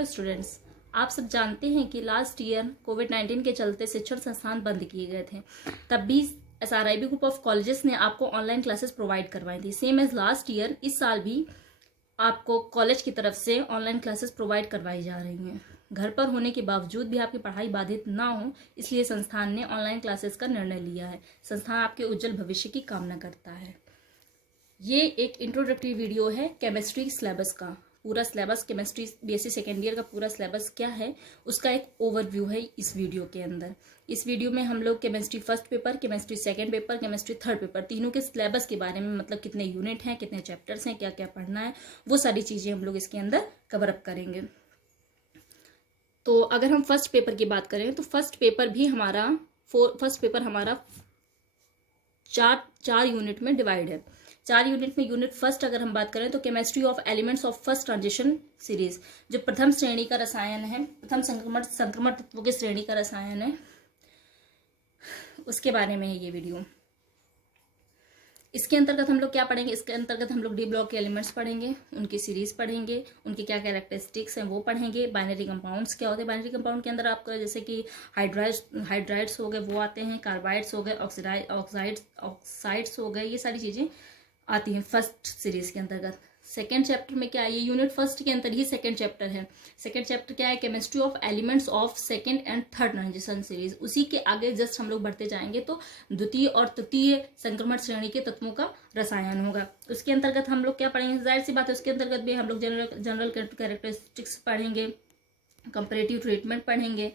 Hello students, आप सब जानते हैं कि लास्ट ईयर कोविड-19 के चलते शिक्षण संस्थान बंद किए गए थे। तब भी SRIB ग्रुप ऑफ कॉलेजेस ने आपको ऑनलाइन क्लासेस प्रोवाइड करवाई थी। सेम एज लास्ट ईयर इस साल भी आपको कॉलेज की तरफ से ऑनलाइन क्लासेस प्रोवाइड करवाई जा रही हैं। घर पर होने के बावजूद भी आपकी पढ़ाई बाधित ना हो, इसलिए संस्थान ने ऑनलाइन क्लासेस का निर्णय लिया है। संस्थान आपके उज्जवल भविष्य की कामना करता है। ये एक इंट्रोडक्टरी वीडियो है केमिस्ट्री सिलेबस का। पूरा syllabus chemistry BSc second year का पूरा सिलेबस क्या है उसका एक ओवरव्यू है इस वीडियो के अंदर। इस वीडियो में हम लोग chemistry first paper, chemistry second paper, chemistry third paper तीनों के सिलेबस के बारे में, मतलब कितने यूनिट हैं, कितने चैप्टर्स हैं, क्या क्या पढ़ना है, वो सारी चीजें हम लोग इसके अंदर कवर अप करेंगे। तो अगर हम फर्स्ट पेपर की बात करें तो फर्स्ट पेपर हमारा चार यूनिट में डिवाइड है। 4 यूनिट में यूनिट फर्स्ट अगर हम बात करें तो chemistry of elements of first transition series, जो प्रथम श्रेणी का रसायन है, प्रथम संक्रमण तत्वों की श्रेणी का रसायन है, उसके बारे में है ये वीडियो। इसके अंतर्गत हम लोग क्या पढ़ेंगे? इसके अंतर्गत हम लोग डी ब्लॉक के एलिमेंट्स पढ़ेंगे, उनकी सीरीज पढ़ेंगे, उनके क्या कैरेक्टरिस्टिक्स हैं वो पढ़ेंगे। बाइनरी कंपाउंड्स क्या होते हैं? बाइनरी कंपाउंड के अंदर आपका जैसे कि हाइड्राइड्स हो गए वो आते हैं, कार्बाइड्स हो गए, ऑक्साइड्स हो गए, ये सारी चीजें आती हैं फर्स्ट सीरीज के अंतर्गत। सेकेंड चैप्टर में क्या है? ये यूनिट फर्स्ट के अंदर ही सेकेंड चैप्टर है। सेकेंड चैप्टर क्या है? Chemistry of elements of second and third transition series. उसी के आगे जस्ट हम लोग बढ़ते जाएंगे तो द्वितीय और तृतीय संक्रमण श्रेणी के तत्वों का रसायन होगा। उसके अंतर्गत हम लोग क्या पढ़ेंगे? जाहिर सी बात है उसके अंतर्गत भी हम लोग जनरल कैरेक्टरिस्टिक्स पढ़ेंगे, कंपेरेटिव ट्रीटमेंट पढ़ेंगे,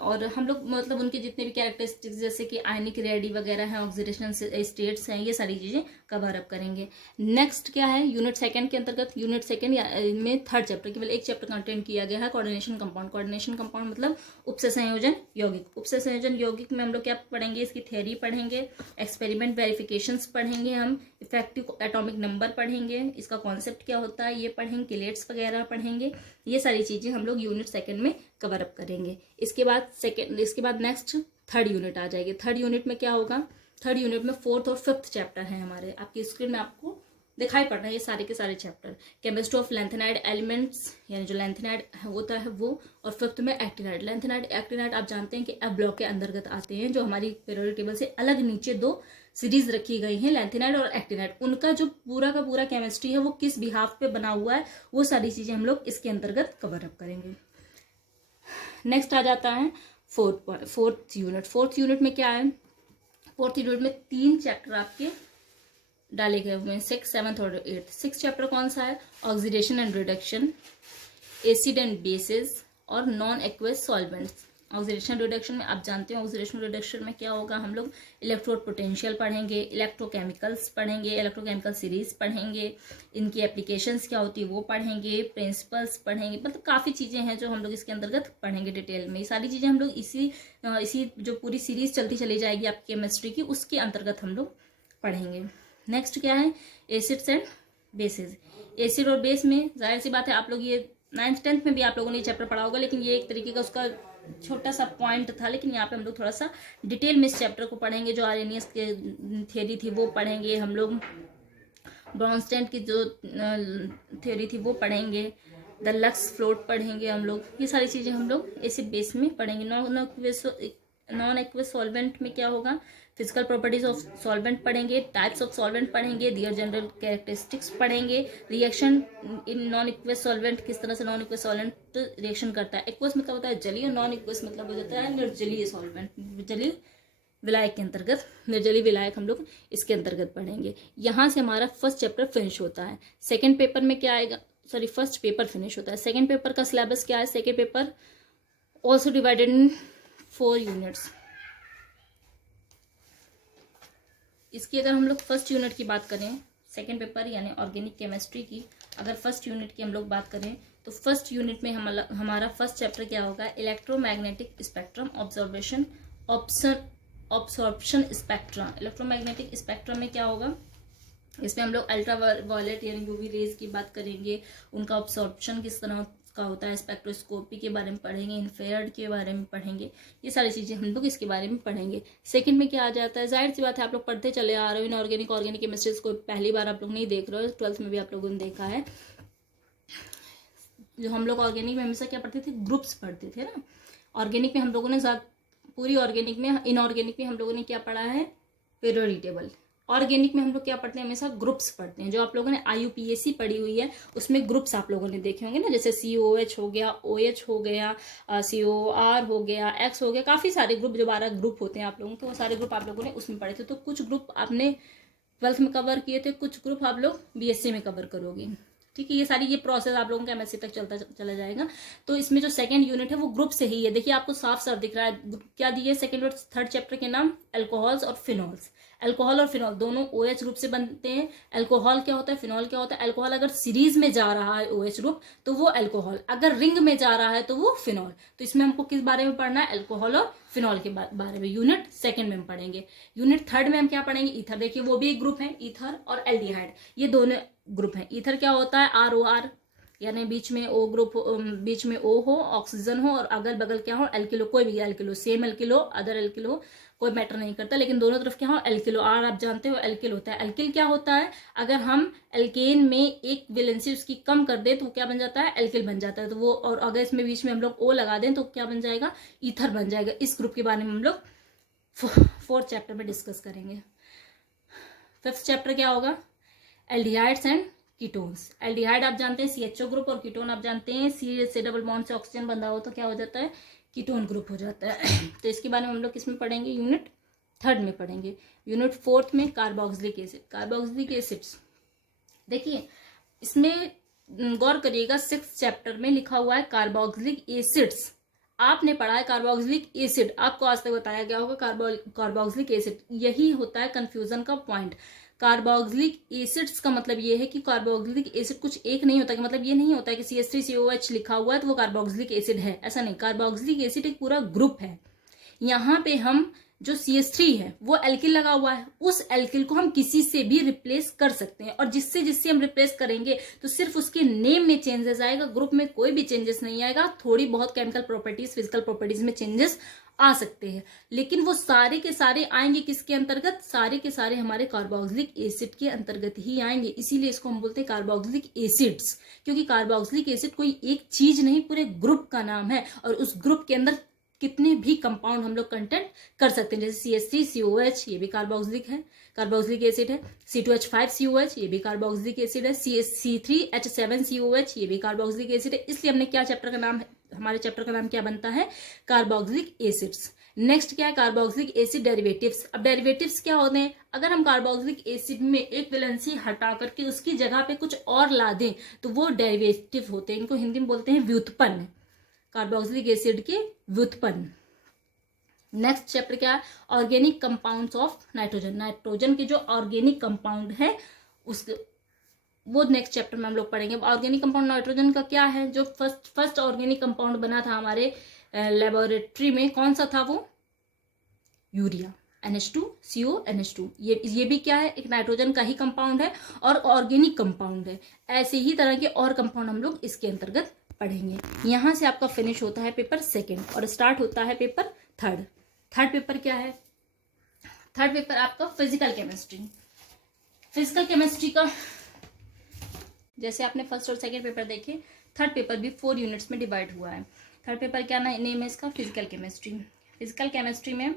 और हम लोग मतलब उनके जितने भी कैरेक्टरिस्टिक्स जैसे कि आयनिक रेडी वगैरह हैं, ऑक्सीडेशन स्टेट्स हैं, ये सारी चीजें कवर अप करेंगे। नेक्स्ट क्या है? यूनिट सेकंड के अंतर्गत, यूनिट सेकंड में थर्ड चैप्टर केवल एक चैप्टर कंटेंट किया गया है, कोऑर्डिनेशन कंपाउंड। कोऑर्डिनेशन कंपाउंड मतलब उपसे संयोजन यौगिक। उपसे संयोजन यौगिक में हम लोग क्या पढ़ेंगे? इसकी थ्योरी पढ़ेंगे, एक्सपेरिमेंट वेरिफिकेशंस पढ़ेंगे, हम इफेक्टिव एटॉमिक नंबर पढ़ेंगे, इसका कॉन्सेप्ट क्या होता है ये पढ़ेंगे, किलेट्स वगैरह पढ़ेंगे। ये सारी चीजें हम लोग यूनिट सेकंड में कवर अप करेंगे। इसके बाद नेक्स्ट थर्ड यूनिट आ जाएगी। थर्ड यूनिट में क्या होगा? थर्ड यूनिट में फोर्थ और फिफ्थ चैप्टर है हमारे। आपकी स्क्रीन में आपको दिखाई पड़ रहा है ये सारे के सारे chapter. Chemistry of lanthanide elements, यानी जो लैंथेनाइड होता है वो, और फिफ्थ में एक्टिनाइड। लैंथेनाइड एक्टिनाइड आप जानते हैं कि एफ ब्लॉक के अंतर्गत आते हैं, जो हमारी पीरियोडिक टेबल से अलग नीचे 2 सीरीज रखी गई हैं, लैंथेनाइड और एक्टिनाइड। उनका जो पूरा का पूरा केमिस्ट्री है वो किस बिहाफ पे बना हुआ है, वो सारी चीजें हम लोग इसके अंतर्गत कवर अप करेंगे। नेक्स्ट आ जाता है फोर्थ यूनिट। फोर्थ यूनिट में क्या है? फोर्थ यूनिट में 3 चैप्टर आपके डाले गए हुए हैं, 6, 7 और 8। 6 चैप्टर कौन सा है? Oxidation and reduction, acid and bases, और non aqueous solvents. Oxidation reduction में आप जानते हैं ऑक्सीडेशन रिडक्शन में क्या होगा? हम लोग इलेक्ट्रोड पोटेंशियल पढ़ेंगे, इलेक्ट्रोकेमिकल्स पढ़ेंगे, इलेक्ट्रोकेमिकल सीरीज पढ़ेंगे, इनकी एप्लीकेशंस क्या होती है वो पढ़ेंगे, प्रिंसिपल्स पढ़ेंगे, मतलब काफ़ी चीज़ें हैं जो हम लोग इसके अंतर्गत पढ़ेंगे डिटेल में। ये सारी चीज़ें हम लोग इसी जो पूरी सीरीज चलती चली जाएगी आपकी केमिस्ट्री की, उसके अंतर्गत हम लोग पढ़ेंगे। नेक्स्ट क्या है? Acids and bases. एसिड और बेस में जाहिर सी बात है आप लोग ये 9th 10th में भी आप लोगों ने चैप्टर पढ़ा होगा, लेकिन ये एक तरीके का उसका छोटा सा पॉइंट था। लेकिन यहाँ पे हम लोग थोड़ा सा डिटेल में इस चैप्टर को पढ़ेंगे। जो आर्रेनियस के थ्योरी थी वो पढ़ेंगे हम लोग, ब्रॉन्स्टेड की जो थ्योरी थी वो पढ़ेंगे, द लक्स फ्लोट पढ़ेंगे हम लोग। ये सारी चीज़ें हम लोग एसिड बेस में पढ़ेंगे। नॉन एक्वस सॉल्वेंट में क्या होगा? फिजिकल प्रॉपर्टीज ऑफ सॉल्वेंट पढ़ेंगे, टाइप्स ऑफ सॉल्वेंट पढ़ेंगे, दियर जनरल कैरेक्टरिस्टिक्स पढ़ेंगे, reaction in non aqueous solvent, किस तरह से नॉन एक्वस सॉल्वेंट रिएक्शन करता है। एक्वस मतलब होता है जलीय, और नॉन एक्वस मतलब हो जाता है निर्जलीय सॉल्वेंट। जलीय विलायक के अंतर्गत, निर्जलीय विलायक हम लोग इसके अंतर्गत पढ़ेंगे। यहाँ से हमारा फर्स्ट चैप्टर फिनिश होता है। सेकेंड पेपर में क्या आएगा? सॉरी, फर्स्ट पेपर फिनिश होता है। सेकेंड पेपर का सिलेबस क्या है? Second paper also divided in 4 units. इसकी अगर हम लोग फर्स्ट यूनिट की बात करें, सेकेंड पेपर यानी ऑर्गेनिक केमिस्ट्री की अगर फर्स्ट यूनिट की हम लोग बात करें तो फर्स्ट यूनिट में हमारा फर्स्ट चैप्टर क्या होगा? Electromagnetic spectrum absorption spectrum. Electromagnetic spectrum में क्या होगा? इसमें हम लोग अल्ट्रा वायलेट यानी यूवी रेज की बात करेंगे, उनका ऑब्जॉर्प्शन किस तरह का होता है, स्पेक्ट्रोस्कोपी के बारे में पढ़ेंगे, इंफ्रारेड के बारे में पढ़ेंगे, ये सारी चीज़ें हम लोग इसके बारे में पढ़ेंगे। सेकंड में क्या आ जाता है? जाहिर सी बात है आप लोग पढ़ते चले आ रहे हो इनऑर्गेनिक ऑर्गेनिक केमिस्ट्री को पहली बार आप लोग नहीं देख रहे हो, 12th में भी आप लोगों ने देखा है। जो हम लोग ऑर्गेनिक में हमेशा क्या पढ़ते थे, ग्रुप्स पढ़ते थे ना। ऑर्गेनिक में हम लोगों ने पूरी ऑर्गेनिक में, इनऑर्गेनिक में हम लोगों ने क्या पढ़ा है, पीरियोडिक टेबल। ऑर्गेनिक में हम लोग क्या पढ़ते हैं, हमेशा ग्रुप्स पढ़ते हैं। जो आप लोगों ने IUPAC पढ़ी हुई है उसमें ग्रुप्स आप लोगों ने देखे होंगे ना, जैसे COH हो गया, OH हो गया, COR हो गया, X हो गया, काफ़ी सारे ग्रुप, जो 12 ग्रुप होते हैं आप लोगों के, वो सारे ग्रुप आप लोगों ने उसमें पढ़े थे। तो कुछ ग्रुप आपने 12th में कवर किए थे, कुछ ग्रुप आप लोग BSc में कवर करोगे, ठीक है। ये प्रोसेस आप लोगों का MSc तक चला जाएगा। तो इसमें जो सेकंड यूनिट है वो ग्रुप से ही है। देखिए आपको साफ साफ दिख रहा है क्या दिए, सेकंड और थर्ड चैप्टर के नाम, अल्कोहल्स और फिनॉल्स। अल्कोहल और फिनॉल दोनों OH ग्रुप से बनते हैं। अल्कोहल क्या होता है, फिनॉल क्या होता है। अल्कोहल अगर सीरीज में जा रहा है OH ग्रुप तो वो अल्कोहल, अगर रिंग में जा रहा है तो वो फिनॉल। तो इसमें हमको किस बारे में पढ़ना है, अल्कोहल और फिनॉल के बारे में। यूनिट सेकंड में हम पढ़ेंगे। यूनिट थर्ड में हम क्या पढ़ेंगे, ईथर। देखिए वो भी एक ग्रुप है, ईथर और एल्डिहाइड, ये दोनों ग्रुप है। ईथर क्या होता है, ROR, यानी बीच में O ग्रुप, बीच में O हो, ऑक्सीजन हो, और अगल बगल क्या हो, एल्किलो, कोई भी एल्किलो, सेम एल्किलो, अदर एल्किलो, कोई मैटर नहीं करता, लेकिन दोनों तरफ क्या हो, एल्किलो। R आप जानते हो एल्किल होता है। एल्किल क्या होता है, अगर हम एल्केन में एक वैलेंसी उसकी कम कर दें तो क्या बन जाता है, एल्किल बन जाता है। तो वो, और अगर इसमें बीच में हम लोग O लगा दें तो क्या बन जाएगा, ईथर बन जाएगा। इस ग्रुप के बारे में हम लोग 4th चैप्टर में डिस्कस करेंगे। 5th चैप्टर क्या होगा, एल्डिहाइड्स एंड कीटोन्स। एल्डिहाइड आप जानते हैं CHO ग्रुप, और कीटोन आप जानते हैं C से डबल बॉन्ड से ऑक्सीजन बंधा हो तो क्या हो जाता है, कीटोन ग्रुप हो जाता है। तो इसके बारे में हम लोग किसमें पढ़ेंगे, यूनिट थर्ड में पढ़ेंगे। यूनिट फोर्थ में कार्बोक्सिलिक एसिड। कार्बोक्सिलिक एसिड्स, देखिए इसमें गौर करिएगा, 6th चैप्टर में लिखा हुआ है कार्बोक्सिलिक एसिड्स। आपने पढ़ा है कार्बोक्सिलिक एसिड, आपको आज तक बताया गया होगा कार्बोक्सिलिक एसिड। यही होता है कंफ्यूजन का पॉइंट। कार्बोक्सिलिक एसिड्स का मतलब ये है कि कार्बोक्सिलिक एसिड कुछ एक नहीं होता, कि मतलब ये नहीं होता है कि CH3COH लिखा हुआ है तो वो कार्बोक्सिलिक एसिड है, ऐसा नहीं। कार्बोक्सिलिक एसिड एक पूरा ग्रुप है। यहाँ पे हम जो CH3 है वो एल्किल लगा हुआ है, उस एल्किल को हम किसी से भी रिप्लेस कर सकते हैं, और जिससे जिससे हम रिप्लेस करेंगे तो सिर्फ उसके नेम में चेंजेस आएगा, ग्रुप में कोई भी चेंजेस नहीं आएगा। थोड़ी बहुत केमिकल प्रॉपर्टीज, फिजिकल प्रॉपर्टीज में चेंजेस आ सकते हैं, लेकिन वो सारे के सारे आएंगे किसके अंतर्गत, सारे के सारे हमारे कार्बोक्सिलिक एसिड के अंतर्गत ही आएंगे। इसीलिए इसको हम बोलते हैं कार्बोक्सिलिक एसिड्स, क्योंकि कार्बोक्सिलिक एसिड कोई एक चीज नहीं, पूरे ग्रुप का नाम है, और उस ग्रुप के अंदर कितने भी कंपाउंड हम लोग कंटेंट कर सकते हैं। जैसे CH3COH, ये भी कार्बोक्सिलिक है, कार्बोक्सिलिक एसिड है। C2H5COH, ये भी कार्बोक्सिलिक एसिड है। C3H7COH, ये भी कार्बोक्सिलिक एसिड है। इसलिए हमने क्या चैप्टर का नाम, हमारे चैप्टर का नाम क्या बनता है, कार्बोक्सिलिक एसिड्स। नेक्स्ट क्या है, कार्बोक्सिलिक एसिड डेरिवेटिव्स। अब डेरिवेटिव्स क्या होते हैं, अगर हम कार्बोक्सिलिक एसिड में एक वैलेंसी हटा करके उसकी जगह पे कुछ और ला दें तो वो डेरिवेटिव होते हैं। इनको हिंदी में बोलते हैं व्युत्पन्न, कार्बोक्सिलिक एसिड के व्युत्पन्न। नेक्स्ट चैप्टर क्या है, organic compounds of nitrogen. Nitrogen के जो ऑर्गेनिक कंपाउंड है उसके, वो नेक्स्ट चैप्टर में हम लोग पढ़ेंगे। ऑर्गेनिक कंपाउंड नाइट्रोजन का क्या है, जो फर्स्ट ऑर्गेनिक कंपाउंड बना था हमारे लेबोरेटरी में, कौन सा था वो, यूरिया, NH2CO NH2। ये भी क्या है, एक नाइट्रोजन का ही कंपाउंड है और ऑर्गेनिक कंपाउंड है। ऐसे ही तरह के और कंपाउंड हम लोग इसके अंतर्गत पढ़ेंगे। यहां से आपका फिनिश होता है पेपर सेकंड और स्टार्ट होता है पेपर थर्ड। थर्ड पेपर क्या है, थर्ड पेपर आपका फिजिकल केमिस्ट्री। फिजिकल केमिस्ट्री का जैसे आपने फर्स्ट और सेकंड पेपर देखे, थर्ड पेपर भी 4 यूनिट्स में डिवाइड हुआ है। थर्ड पेपर क्या नेम है इसका, फिजिकल केमिस्ट्री। फिजिकल केमिस्ट्री में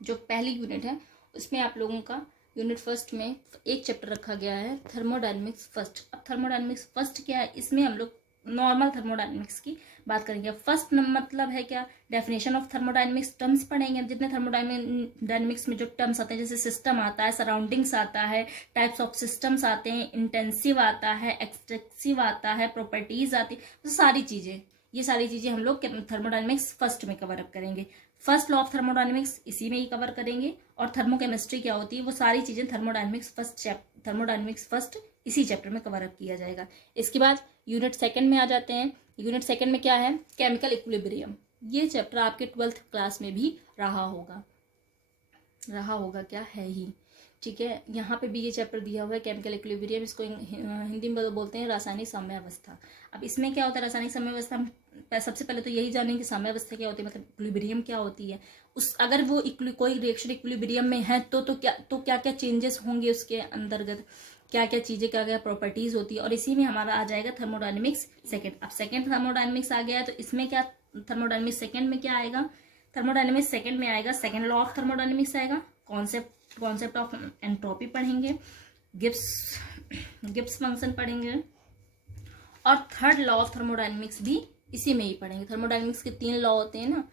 जो पहली यूनिट है उसमें आप लोगों का यूनिट फर्स्ट में एक चैप्टर रखा गया है, थर्मोडायनेमिक्स फर्स्ट। अब थर्मोडायनेमिक्स फर्स्ट क्या है, इसमें हम लोग नॉर्मल थर्मोडायनेमिक्स की बात करेंगे। फर्स्ट मतलब है क्या, डेफिनेशन ऑफ थर्मोडायनेमिक्स, टर्म्स पढ़ेंगे। जितने थर्मोडायनेमिक्स में जो टर्म्स आते हैं, जैसे सिस्टम आता है, सराउंडिंग्स आता है, टाइप्स ऑफ सिस्टम्स आते हैं, इंटेंसिव आता है, एक्सटेंसिव आता है, प्रॉपर्टीज आती है, तो सारी चीजें, ये सारी चीजें हम लोग थर्मोडायनेमिक्स फर्स्ट में कवर अप करेंगे। फर्स्ट लॉ ऑफ थर्मोडायनेमिक्स इसी में ही कवर करेंगे, और थर्मोकेमिस्ट्री क्या होती है, वो सारी चीजें थर्मोडायनेमिक्स फर्स्ट इसी चैप्टर में कवर अप किया जाएगा। इसके बाद यूनिट सेकंड में आ जाते हैं। यूनिट सेकंड में क्या है, केमिकल इक्विलिब्रियम। ये चैप्टर आपके 12th क्लास में भी रहा होगा क्या है ही, ठीक है। यहाँ पे भी ये चैप्टर दिया हुआ है केमिकल इक्विलिब्रियम, इसको हिंदी में बोलते हैं रासायनिक साम्यावस्था। अब इसमें क्या होता है रासायनिक साम्यावस्था, सबसे पहले तो यही जानेंगे कि साम्यावस्था क्या होती है, मतलब इक्विलिब्रियम क्या होती है। उस अगर वो कोई रिएक्शन इक्विलिब्रियम में है तो क्या क्या चेंजेस होंगे उसके अंतर्गत, क्या क्या चीज़ें, क्या क्या प्रॉपर्टीज़ होती है, और इसी में हमारा आ जाएगा थर्मोडायनेमिक्स सेकंड। अब सेकंड थर्मोडायनेमिक्स आ गया है, तो इसमें क्या थर्मोडायनेमिक्स सेकंड में क्या आएगा, थर्मोडायनेमिक्स सेकंड में आएगा सेकंड लॉ ऑफ थर्मोडायनेमिक्स आएगा, कॉन्सेप्ट ऑफ एंट्रोपी पढ़ेंगे, गिब्स फंक्शन पढ़ेंगे, और थर्ड लॉ ऑफ थर्मोडायनेमिक्स भी इसी में ही पढ़ेंगे। थर्मोडायनेमिक्स के 3 लॉ होते हैं ना,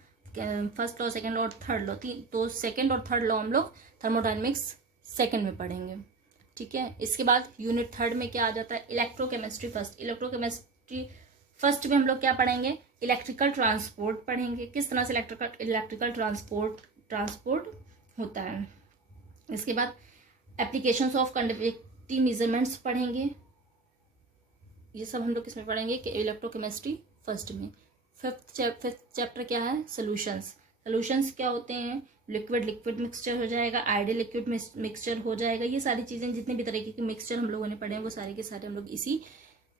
फर्स्ट लॉ, सेकंड लॉ और थर्ड लॉ, तो सेकंड और थर्ड लॉ हम लोग थर्मोडायनेमिक्स सेकंड में पढ़ेंगे। ठीक है, इसके बाद यूनिट थर्ड में क्या आ जाता है, इलेक्ट्रोकेमिस्ट्री फर्स्ट। इलेक्ट्रोकेमिस्ट्री फर्स्ट में हम लोग क्या पढ़ेंगे, इलेक्ट्रिकल ट्रांसपोर्ट पढ़ेंगे, किस तरह से इलेक्ट्रिकल ट्रांसपोर्ट होता है। इसके बाद एप्लीकेशंस ऑफ कंडक्टिविटी मेजरमेंट्स पढ़ेंगे। ये सब हम लोग किसमें पढ़ेंगे कि इलेक्ट्रोकेमिस्ट्री फर्स्ट में। फिफ्थ चैप्टर क्या है, सॉल्यूशंस क्या होते हैं, लिक्विड मिक्सचर हो जाएगा, आइडियल लिक्विड मिक्सचर हो जाएगा। ये सारी चीज़ें जितने भी तरीके के मिक्सचर हम लोगों ने पढ़े हैं वो सारे के सारे हम लोग इसी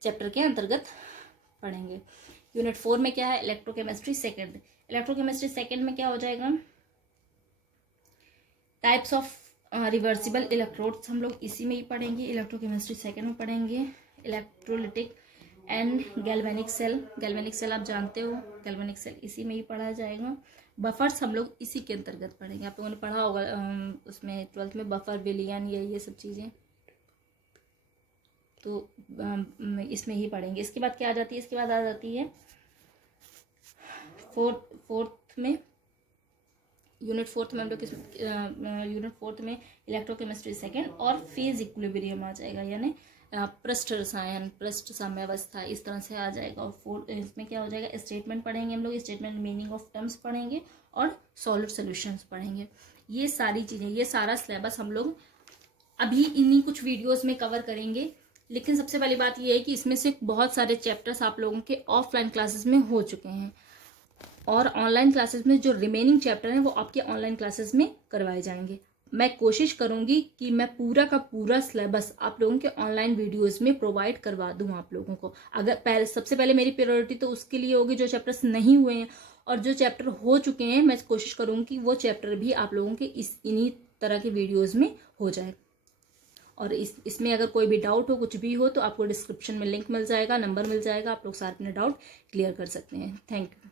चैप्टर के अंतर्गत पढ़ेंगे। यूनिट 4 में क्या है, इलेक्ट्रोकेमिस्ट्री सेकंड। इलेक्ट्रोकेमिस्ट्री सेकंड में क्या हो जाएगा, टाइप्स ऑफ रिवर्सिबल इलेक्ट्रोड्स हम लोग इसी में ही पढ़ेंगे, इलेक्ट्रोकेमिस्ट्री सेकंड में पढ़ेंगे। इलेक्ट्रोलिटिक एंड गैल्वेनिक सेल आप जानते हो, गैल्वेनिक सेल इसी में ही पढ़ा जाएगा। बफर्स हम लोग इसी के अंतर्गत पढ़ेंगे, आप लोगों ने पढ़ा होगा उसमें 12th में बफर, विलियन, ये सब चीज़ें, तो इसमें ही पढ़ेंगे। इसके बाद क्या आ जाती है, इसके बाद आ जाती है फोर्थ में, यूनिट फोर्थ में हम लोग यूनिट फोर्थ में इलेक्ट्रोकेमिस्ट्री सेकेंड और फेज इक्विलिब्रियम आ जाएगा, यानी पृष्ठ रसायन, पृष्ठ साम्यावस्था, इस तरह से आ जाएगा। और इसमें क्या हो जाएगा, स्टेटमेंट पढ़ेंगे हम लोग, स्टेटमेंट मीनिंग ऑफ टर्म्स पढ़ेंगे और सॉलिड सॉल्यूशंस पढ़ेंगे। ये सारी चीज़ें, ये सारा सिलेबस हम लोग अभी इन्हीं कुछ वीडियोस में कवर करेंगे। लेकिन सबसे पहली बात ये है कि इसमें से बहुत सारे चैप्टर्स आप लोगों के ऑफलाइन क्लासेस में हो चुके हैं, और ऑनलाइन क्लासेस में जो रिमेनिंग चैप्टर हैं वो आपके ऑनलाइन क्लासेस में करवाए जाएंगे। मैं कोशिश करूंगी कि मैं पूरा का पूरा सिलेबस आप लोगों के ऑनलाइन वीडियोस में प्रोवाइड करवा दूं आप लोगों को। अगर सबसे पहले मेरी प्रायोरिटी तो उसके लिए होगी जो चैप्टर्स नहीं हुए हैं, और जो चैप्टर हो चुके हैं मैं कोशिश करूंगी कि वो चैप्टर भी आप लोगों के इन्हीं तरह के वीडियोज में हो जाए। और इसमें अगर कोई भी डाउट हो, कुछ भी हो, तो आपको डिस्क्रिप्शन में लिंक मिल जाएगा, नंबर मिल जाएगा, आप लोग सारे अपने डाउट क्लियर कर सकते हैं। Thank you.